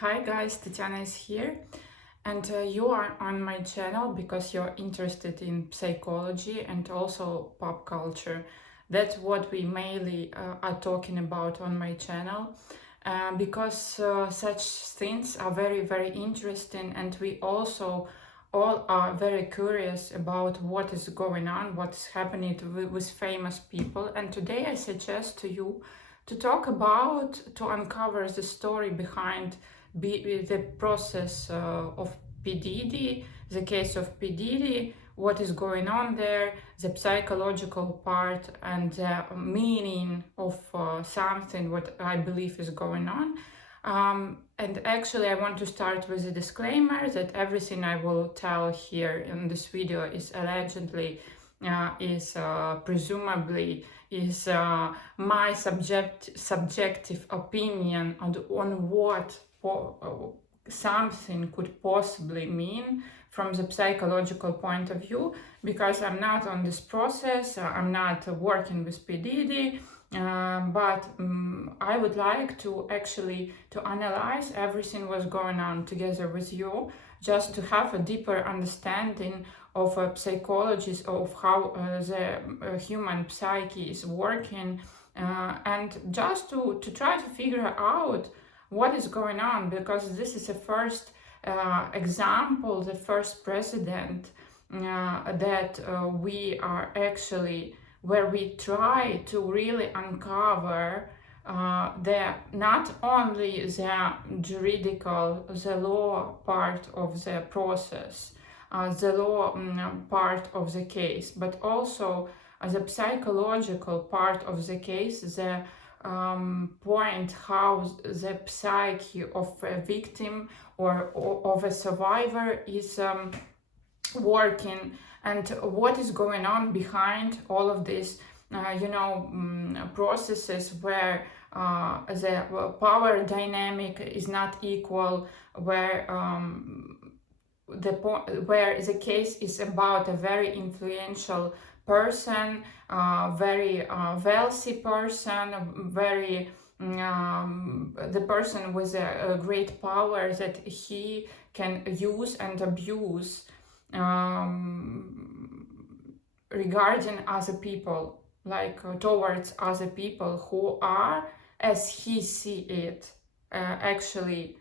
Hi guys, Tatiana is here, and you are on my channel because you're interested in psychology and also pop culture. That's what we mainly are talking about on my channel, because such things are very interesting, and we also all are very curious about what is going on, what is happening with famous people. And today I suggest to you to uncover the story behind the process of P Diddy, the case of P Diddy, what is going on there, the psychological part and the meaning of something what I believe is going on. And actually I want to start with a disclaimer that everything I will tell here in this video is allegedly, is presumably is my subjective opinion on what something could possibly mean from the psychological point of view, because I'm not on this process, I'm not working with P Diddy, but I would like to actually to analyze everything what's going on together with you, just to have a deeper understanding of psychology, of how the human psyche is working, and just to try to figure out what is going on, because this is the first example, the first precedent that we are actually, where we try to really uncover the not only the juridical, the law part of the process, the law part of the case, but also the psychological part of the case, the point how the psyche of a victim or of a survivor is working, and what is going on behind all of this, processes where the power dynamic is not equal, where where the case is about a very influential person, very wealthy person, very the person with a great power that he can use and abuse regarding other people, like towards other people who are, as he see it, actually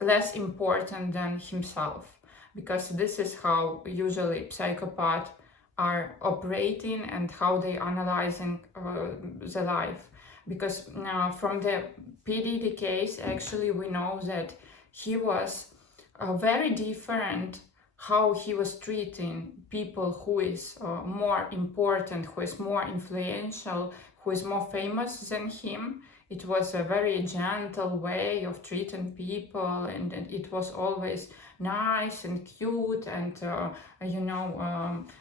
less important than himself, because this is how usually psychopaths are operating and how they analyzing the life. Because from the P Diddy case, actually we know that he was very different how he was treating people who is more important, who is more influential, who is more famous than him. It was a very gentle way of treating people, and it was always nice and cute, and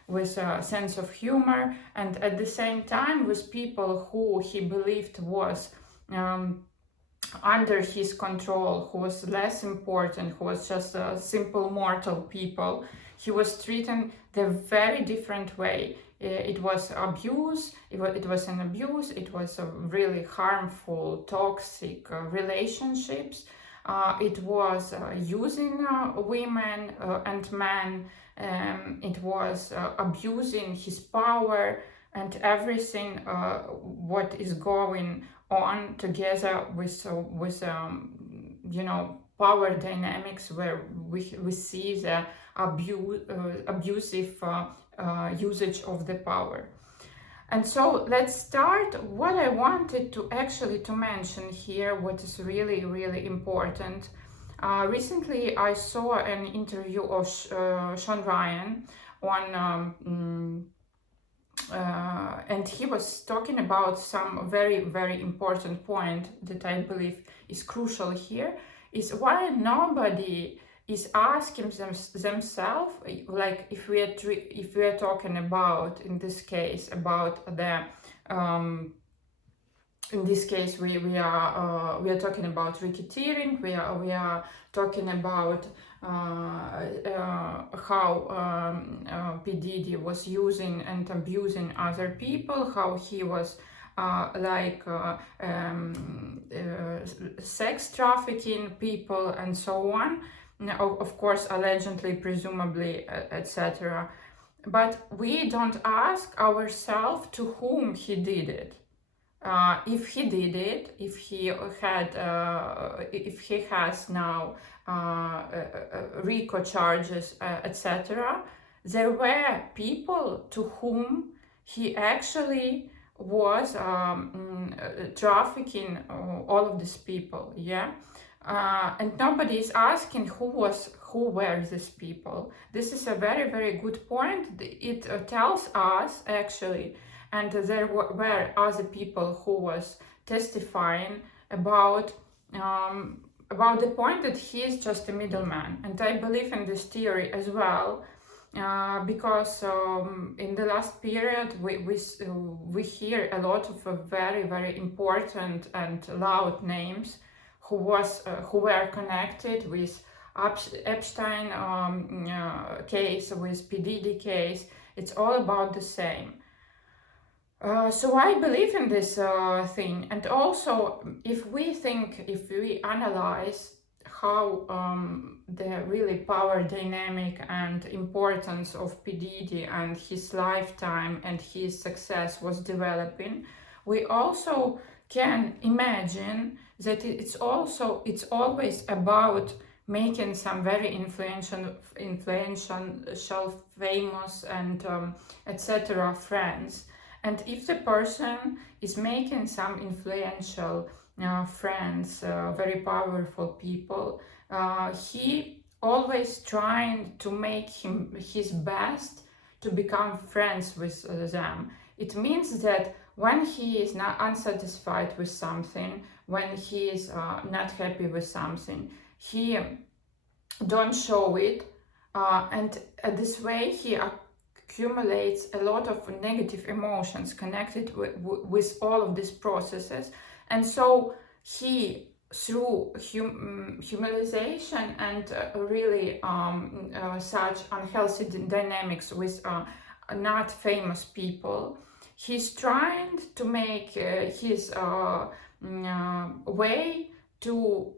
with a sense of humor, and at the same time with people who he believed was under his control, who was less important, who was just simple mortal people. He was treated the very different way. It was abuse, it was an abuse, it was a really harmful, toxic relationships. It was using women and men, it was abusing his power, and everything what is going on together with power dynamics, where we see the abusive usage of the power. And so let's start. What I wanted to actually to mention here, what is really important. Recently I saw an interview of Sean Ryan on and he was talking about some very important point that I believe is crucial here, is why nobody is asking themselves, like if we are talking about, in this case, about the in this case we are talking about racketeering, we are talking about how P Diddy was using and abusing other people, how he was sex trafficking people and so on. Of course, allegedly, presumably, etc. But we don't ask ourselves to whom he did it. If he did it, if he has now RICO charges, etc., there were people to whom he actually was trafficking all of these people, yeah. And nobody is asking who were these people. This is a very, very good point. It tells us actually, and there were other people who was testifying about the point that he is just a middleman. And I believe in this theory as well, because in the last period we hear a lot of very, very important and loud names who were connected with Epstein case, with P Diddy case. It's all about the same. So I believe in this thing. And also, if we analyze how the really power dynamic and importance of P Diddy and his lifetime and his success was developing, we also can imagine that it's always about making some very influential, famous, and etc. friends. And if the person is making some influential friends, very powerful people, he always trying to make his best to become friends with them. It means that when he is not unsatisfied with something, when he is not happy with something, he don't show it, and this way he accumulates a lot of negative emotions connected with all of these processes. And so he, through humiliation and really such unhealthy dynamics with not famous people, he's trying to make his way to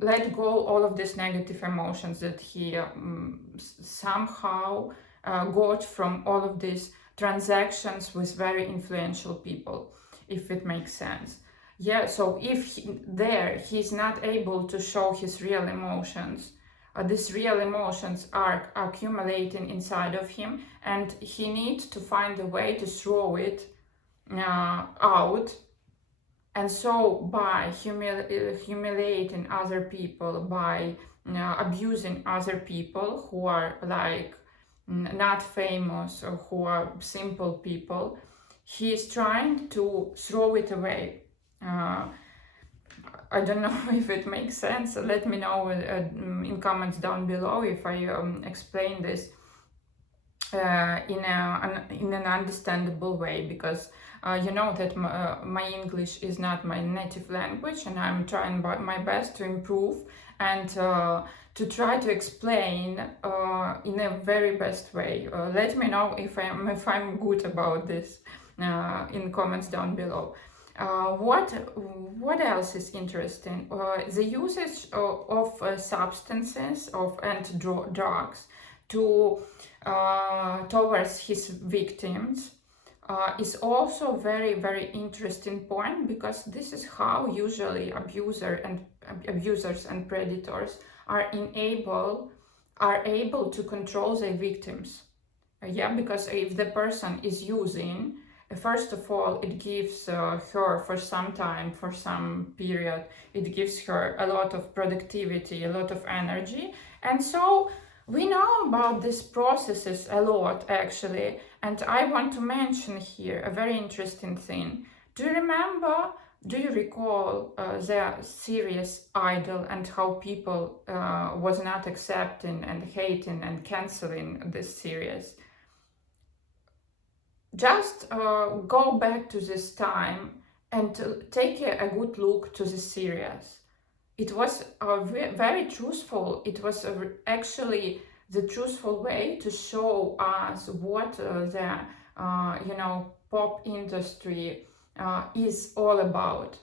let go all of these negative emotions that he somehow got from all of these transactions with very influential people, if it makes sense. Yeah, so if he's not able to show his real emotions, these real emotions are accumulating inside of him, and he needs to find a way to throw it out. And so by humiliating other people, by abusing other people who are like not famous or who are simple people, he is trying to throw it away. I don't know if it makes sense. Let me know in comments down below if I explain this in an understandable way, because you know that my English is not my native language, and I'm trying my best to improve and to try to explain in a very best way. Let me know if I'm good about this in comments down below. What else is interesting? The usage of substances and drugs towards his victims is also very, very interesting point, because this is how usually abusers and predators are able to control their victims. Yeah, because if the person is using, first of all, it gives her for some time, for some period, it gives her a lot of productivity, a lot of energy. And so we know about these processes a lot, actually. And I want to mention here a very interesting thing. Do you recall the series Idol, and how people was not accepting and hating and canceling this series? Just go back to this time and take a good look to the series. It was very truthful. It was actually the truthful way to show us what the pop industry is all about,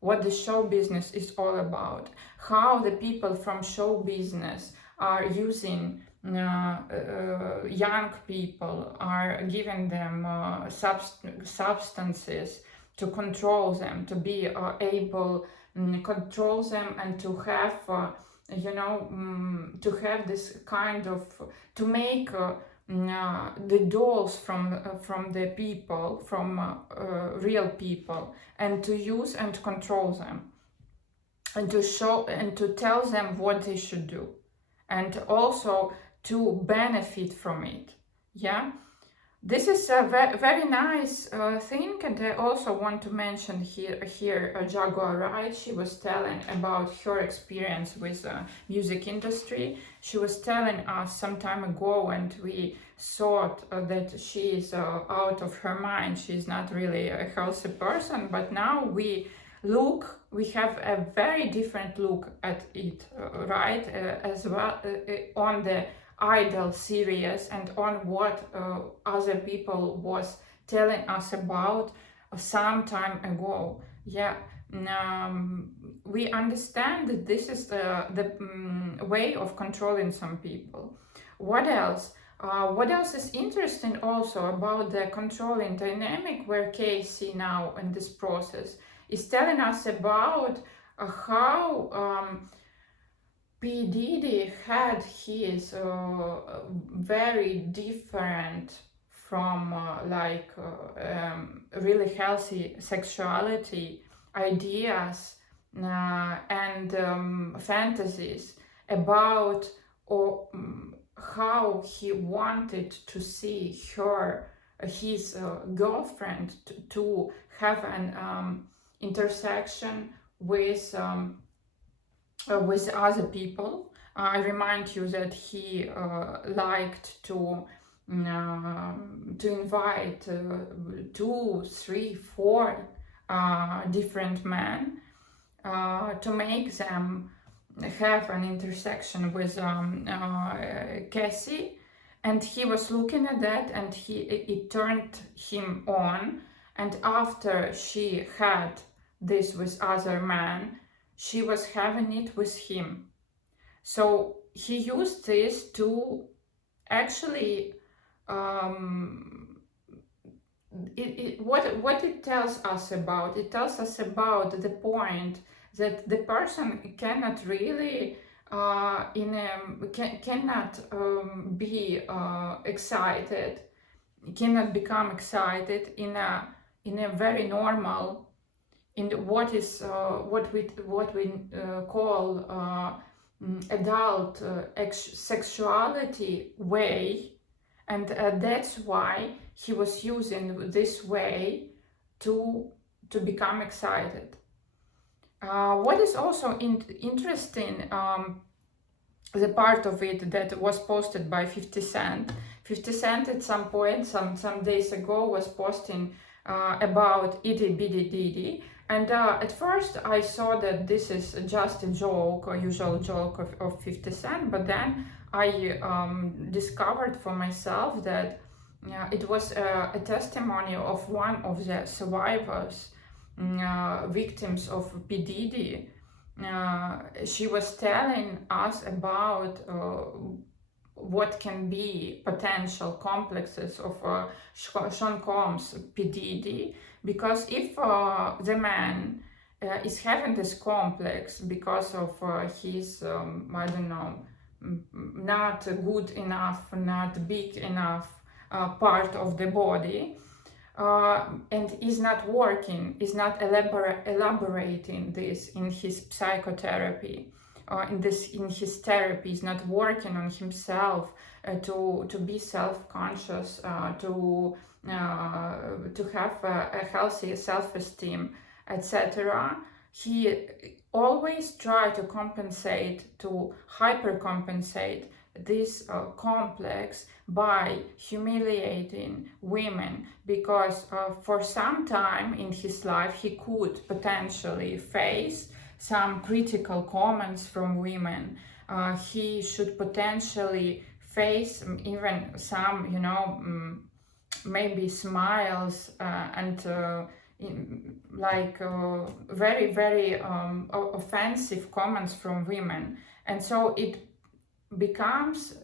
what the show business is all about, how the people from show business are using young people, are giving them substances to control them, to be able control them, and to have to have this kind of, to make the dolls from the people, from real people, and to use and control them, and to show and to tell them what they should do, and also to benefit from it. Yeah, this is a very nice thing. And I also want to mention here Jaguar Wright. She was telling about her experience with music industry. She was telling us some time ago, and we thought that she is out of her mind. She's not really a healthy person, but now we have a very different look at it, right? As well on the Idol series, and on what other people was telling us about some time ago. Yeah, we understand that this is the way of controlling some people. What else? What else is interesting also about the controlling dynamic, where Casey now in this process is telling us about how P Diddy had his very different from really healthy sexuality ideas and fantasies about how he wanted to see his girlfriend to have an intersection with other people. I remind you that he liked to invite 2, 3, 4 different men to make them have an intersection with Cassie, and he was looking at that, and it turned him on. And after she had this with other men, she was having it with him. So he used this to actually what it tells us about. It tells us about the point that the person cannot really cannot be excited, cannot become excited in a very normal, in what we call adult sexuality way, and that's why he was using this way to become excited. What is also interesting, the part of it that was posted by 50 Cent. 50 Cent at some point, some days ago, was posting about itty bitty Diddy. And at first I saw that this is just a joke, a usual joke of 50 Cent, but then I discovered for myself that it was a testimony of one of the survivors, victims of P Diddy. She was telling us about what can be potential complexes of Sean Combs' P Diddy, because if the man is having this complex because of his I don't know, not good enough, not big enough part of the body, and is not working, is not elaborating this in his psychotherapy, in his therapy, is not working on himself to be self-conscious, to have a healthy self-esteem, etc. He always try to compensate, to hypercompensate this complex by humiliating women, because for some time in his life he could potentially face some critical comments from women. He should potentially face even some, maybe smiles and very, very offensive comments from women. And so he becomes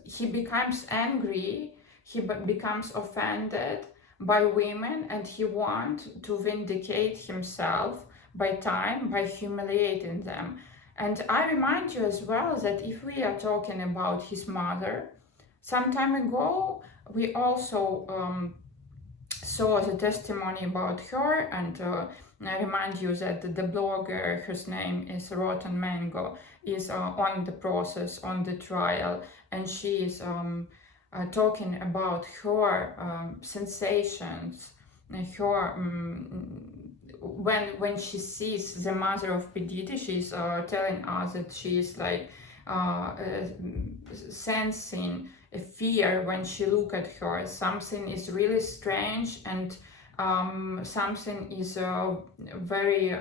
angry, becomes offended by women, and he wants to vindicate himself by humiliating them. And I remind you as well that if we are talking about his mother, some time ago we also saw the testimony about her, and I remind you that the blogger, whose name is Rotten Mango, is on the process, on the trial, and she is talking about her sensations, her when she sees the mother of P Diddy, she's telling us that she is like sensing a fear when she look at her. Something is really strange, and something is very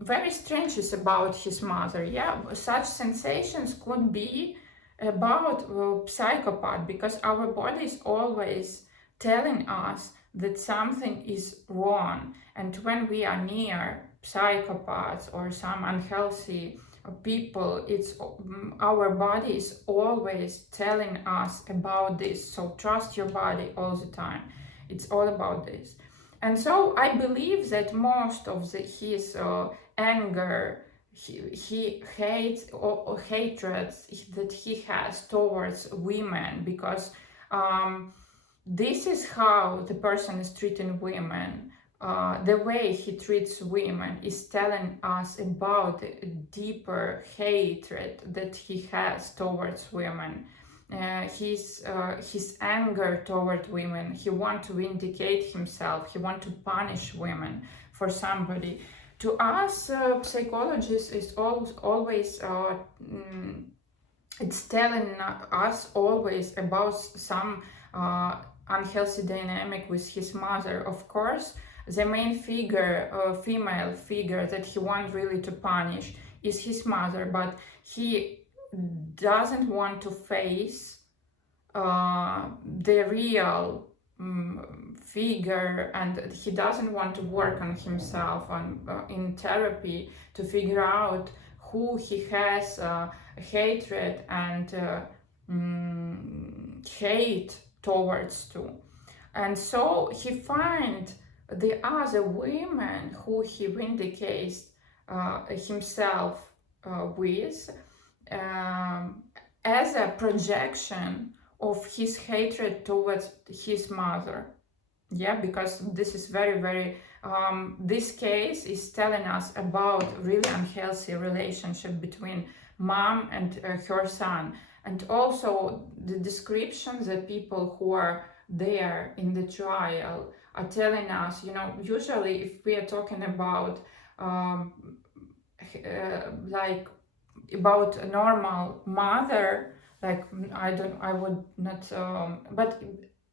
very strange is about his mother. Yeah, such sensations could be about psychopath, because our body is always telling us that something is wrong. And when we are near psychopaths or some unhealthy people, it's our body is always telling us about this. So trust your body all the time. It's all about this. And so I believe that most of his anger, he hates or hatreds that he has towards women, because this is how the person is treating women. The way he treats women is telling us about the deeper hatred that he has towards women. His anger toward women, he wants to vindicate himself, he wants to punish women for somebody. To us psychologists, it's always it's telling us always about some unhealthy dynamic with his mother. Of course, the main figure, female figure that he wants really to punish is his mother, but he doesn't want to face the real figure, and he doesn't want to work on himself in therapy to figure out who he has hatred and hate towards too. And so he finds the other women who he vindicates himself with as a projection of his hatred towards his mother. Yeah, because this is very, very this case is telling us about really unhealthy relationship between mom and her son. And also the descriptions that people who are there in the trial are telling us, you know, usually if we are talking about like about a normal mother, like I would not, but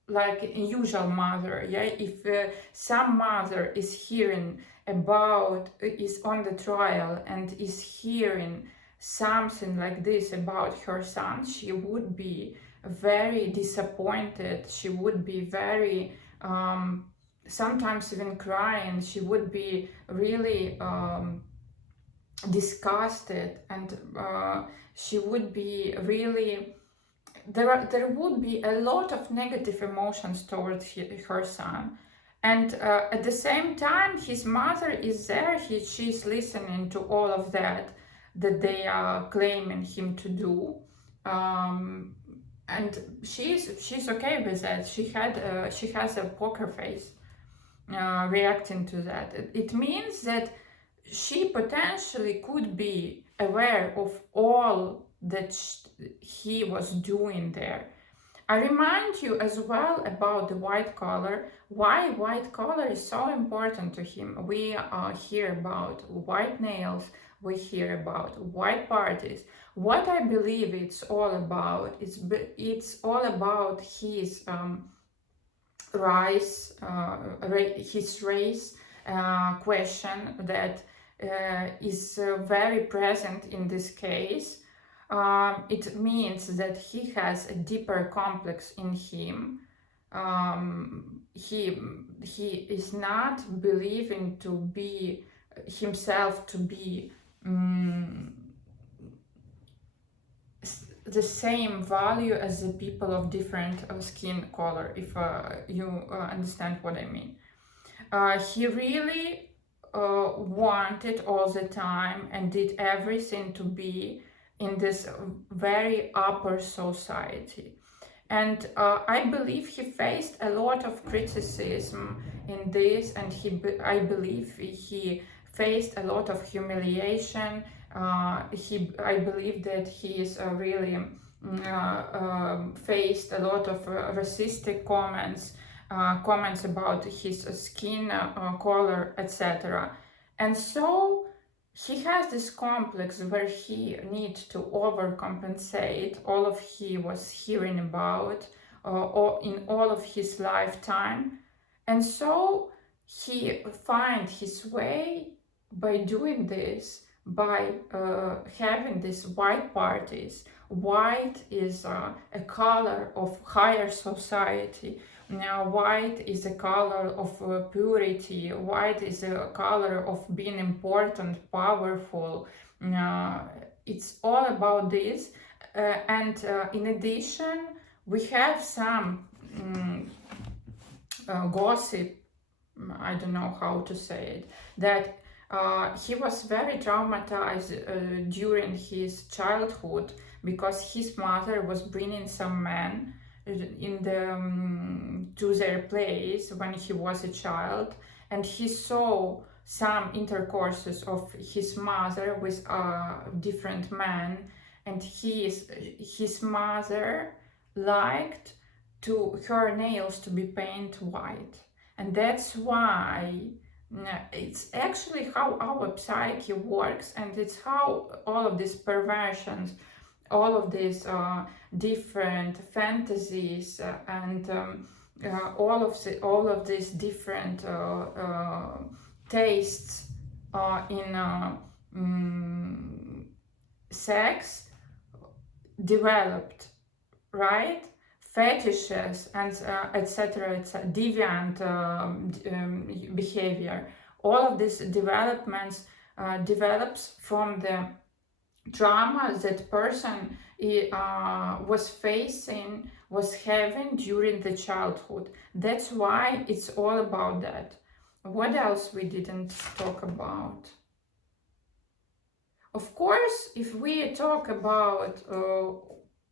like a usual mother, yeah, if some mother is hearing about, is on the trial and is hearing something like this about her son, she would be very disappointed, she would be very sometimes even crying, she would be really disgusted, and she would be really, there would be a lot of negative emotions towards her son. And at the same time, his mother is there, she's listening to all of that they are claiming him to do, and she's okay with that. She has a poker face reacting to that. It means that she potentially could be aware of all that he was doing there. I remind you as well about the white collar, why white collar is so important to him. We hear about white nails, we hear about white parties. What I believe it's all about, it's all about his his race question that is very present in this case. it means that he has a deeper complex in him. He is not believing to be himself to be the same value as the people of different skin color, if you understand what I mean. He really wanted all the time and did everything to be in this very upper society. And I believe he faced a lot of criticism in this, and I believe he faced a lot of humiliation. I believe that he is really faced a lot of racistic comments, comments about his skin color, etc. And so he has this complex where he needs to overcompensate all of he was hearing about in all of his lifetime. And so he finds his way by doing this, by having these white parties. White is a color of higher society. Now, white is a color of purity. White is a color of being important, powerful. It's all about this. And in addition, we have some gossip, I don't know how to say it, that he was very traumatized during his childhood because his mother was bringing some men to their place when he was a child, and he saw some intercourses of his mother with different men, and his mother liked her nails to be painted white, and that's why it's actually how our psyche works, and it's how all of these perversions, all of these different fantasies and all of these different tastes in sex developed, right? Fetishes and etc. Deviant behavior. All of these developments develops from the trauma that person was having during the childhood. That's why it's all about that. What else we didn't talk about? Of course, if we talk about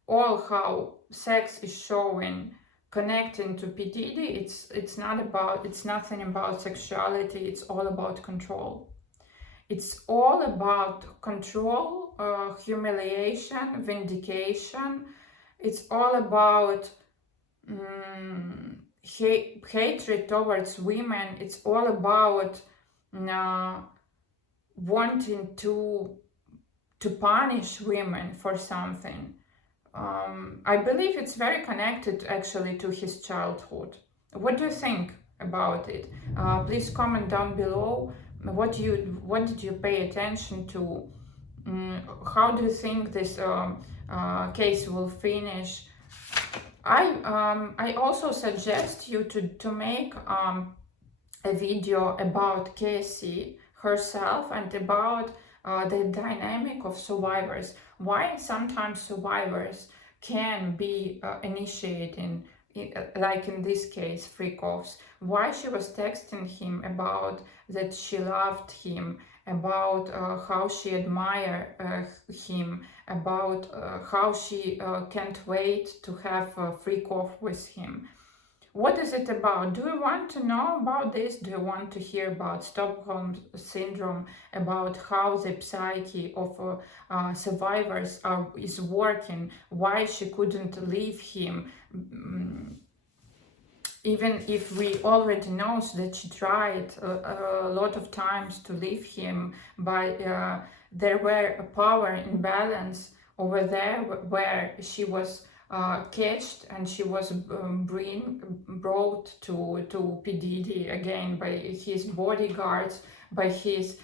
all how sex is showing connecting to P Diddy, it's nothing about sexuality, it's all about control. It's all about control, humiliation, vindication. It's all about hatred towards women. It's all about wanting to punish women for something. I believe it's very connected actually to his childhood. What do you think about it? Please comment down below. What did you pay attention to? How do you think this case will finish? I also suggest you to make a video about Cassie herself and about the dynamic of survivors. Why sometimes survivors can be initiating, like in this case, freak-offs. Why she was texting him about that she loved him, about how she admired him, about how she can't wait to have a freak-off with him. What is it about? Do you want to know about this? Do you want to hear about Stockholm Syndrome, about how the psyche of survivors is working, why she couldn't leave him, even if we already know that she tried a lot of times to leave him, but there were a power imbalance over there where she was catched and she was brought to P Diddy again by his bodyguards, by his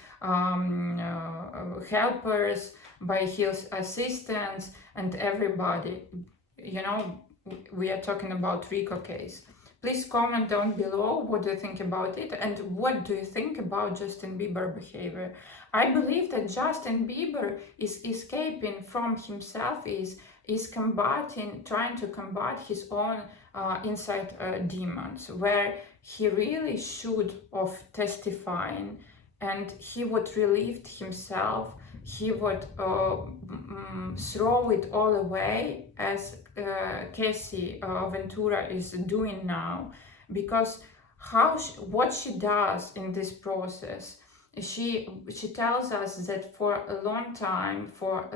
helpers, by his assistants, and everybody. You know, we are talking about RICO case. Please comment down below what do you think about it, and what do you think about Justin Bieber behavior. I believe that Justin Bieber is escaping from himself, is combating, trying to combat his own inside demons, where he really should of testifying, and he would relieve himself, he would throw it all away, as Cassie Ventura is doing now, because what she does in this process, she tells us that for a long time, for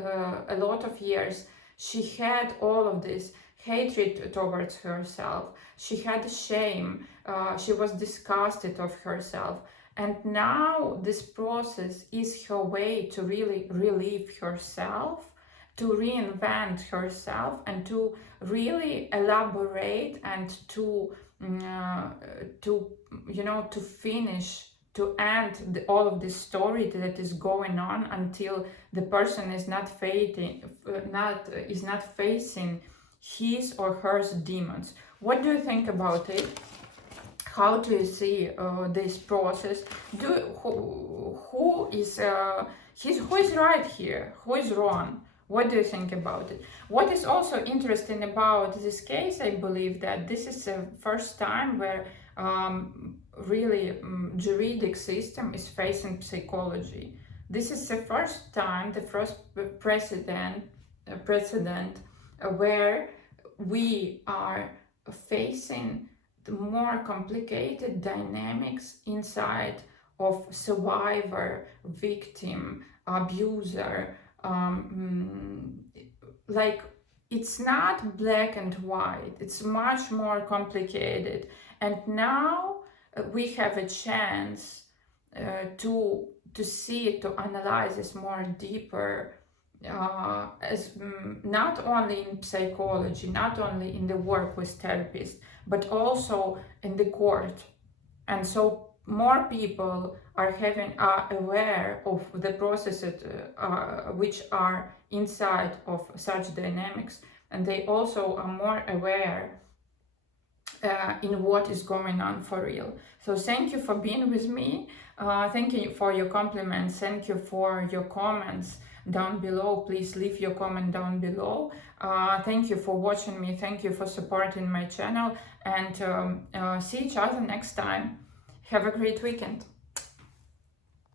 a lot of years, she had all of this hatred towards herself. She had shame. She was disgusted of herself. And now this process is her way to really relieve herself, to reinvent herself, and to really elaborate, and to finish, to end all of this story that is going on, until the person is not facing his or her demons. What do you think about it? How do you see this process? Who is right here? Who is wrong? What do you think about it? What is also interesting about this case, I believe that this is the first time where really juridic system is facing psychology. This is the first time, the first precedent where we are facing the more complicated dynamics inside of survivor, victim, abuser. Like, it's not black and white, it's much more complicated. And now we have a chance to see it, to analyze this more deeper, as not only in psychology, not only in the work with therapists, but also in the court. And so more people are aware of the processes which are inside of such dynamics, and they also are more aware in what is going on for real. So thank you for being with me. Thank you for your compliments. Thank you for your comments down below. Please leave your comment down below. Thank you for watching me. Thank you for supporting my channel, and see each other next time. Have a great weekend.